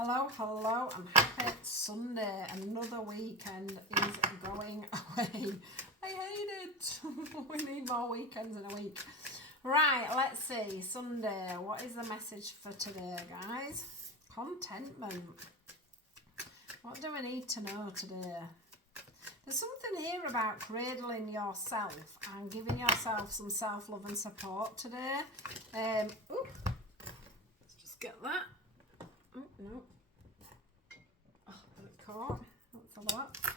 Hello, and happy Sunday. Another weekend is going away. I hate it. We need more weekends in a week. Right, let's see. Sunday. What is the message for today, guys? Contentment. What do we need to know today? There's something here about cradling yourself and giving yourself some self-love and support today. Let's just get that. Oh, no. Oh, got it caught. Let's have that.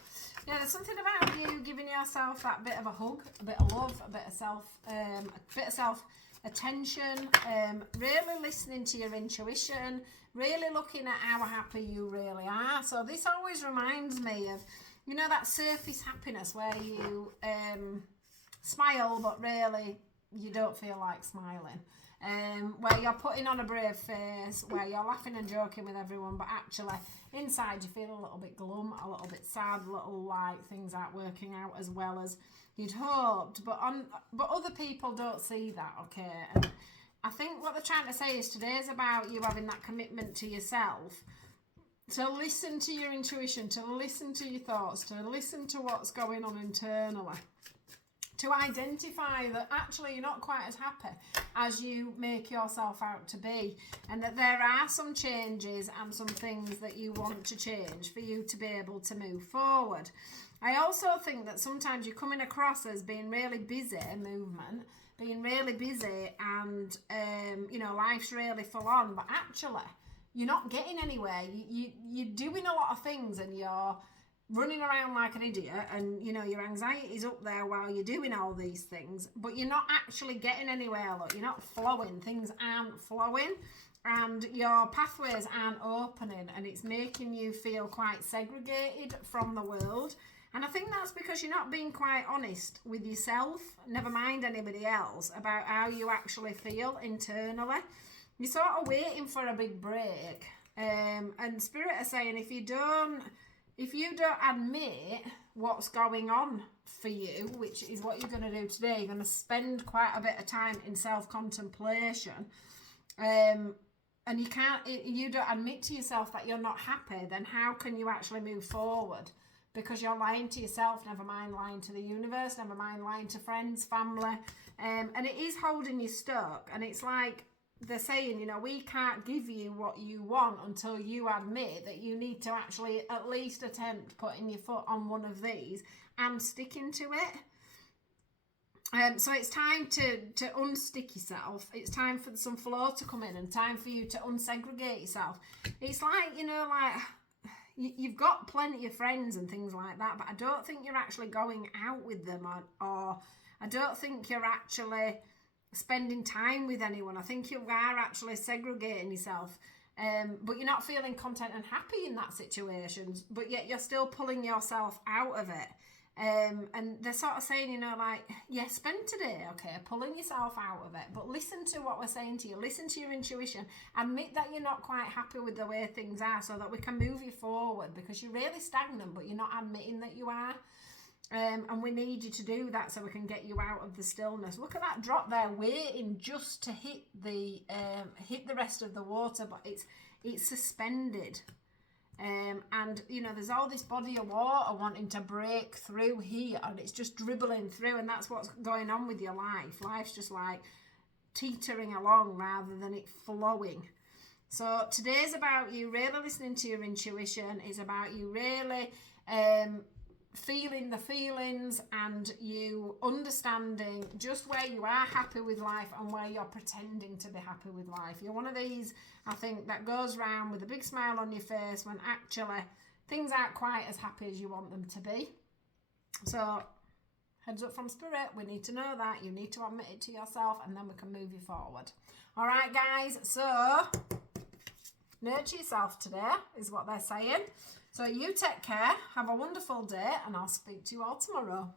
Yeah, there's something about you giving yourself that bit of a hug, a bit of love, a bit of self attention, really listening to your intuition, really looking at how happy you really are. So this always reminds me of, you know, that surface happiness where you smile, but really you don't feel like smiling. Where you're putting on a brave face, where you're laughing and joking with everyone, but actually inside you feel a little bit glum, a little bit sad, a little like things aren't working out as well as you'd hoped. But other people don't see that, okay? And I think what they're trying to say is today's about you having that commitment to yourself, to listen to your intuition, to listen to your thoughts, to listen to what's going on internally, to identify that actually you're not quite as happy as you make yourself out to be, and that there are some changes and some things that you want to change for you to be able to move forward. I also think that sometimes you're coming across as being really busy in movement, being really busy and, life's really full on, but actually you're not getting anywhere. You're doing a lot of things and you're running around like an idiot, and your anxiety's up there while you're doing all these things, but you're not actually getting anywhere. Look, you're not flowing, things aren't flowing, and your pathways aren't opening, and it's making you feel quite segregated from the world. And I think that's because you're not being quite honest with yourself, never mind anybody else, about how you actually feel internally. You're sort of waiting for a big break, and Spirit are saying if you don't admit what's going on for you, which is what you're going to do today, you're going to spend quite a bit of time in self-contemplation, and you don't admit to yourself that you're not happy, then how can you actually move forward? Because you're lying to yourself, never mind lying to the universe, never mind lying to friends, family, and it is holding you stuck. And it's like they're saying, we can't give you what you want until you admit that you need to actually at least attempt putting your foot on one of these and sticking to it. So it's time to unstick yourself. It's time for some flow to come in and time for you to unsegregate yourself. It's like, you've got plenty of friends and things like that, but I don't think you're actually going out with them, or I don't think you're actually spending time with anyone. I think you are actually segregating yourself, but you're not feeling content and happy in that situation, but yet you're still pulling yourself out of it. And they're sort of saying, spend today, okay, pulling yourself out of it, but listen to what we're saying to you, listen to your intuition, admit that you're not quite happy with the way things are so that we can move you forward, because you're really stagnant, but you're not admitting that you are. And we need you to do that so we can get you out of the stillness. Look at that drop there, waiting just to hit the rest of the water, but it's suspended. And there's all this body of water wanting to break through here, and it's just dribbling through, and that's what's going on with your life. Life's just like teetering along rather than it flowing. So today's about you really listening to your intuition. It's about you really feeling the feelings and you understanding just where you are happy with life and where you're pretending to be happy with life. You're one of these, I think, that goes around with a big smile on your face when actually things aren't quite as happy as you want them to be. So heads up from Spirit, we need to know that. You need to admit it to yourself, and then we can move you forward. All right, guys, so nurture yourself today is what they're saying. So you take care, have a wonderful day, and I'll speak to you all tomorrow.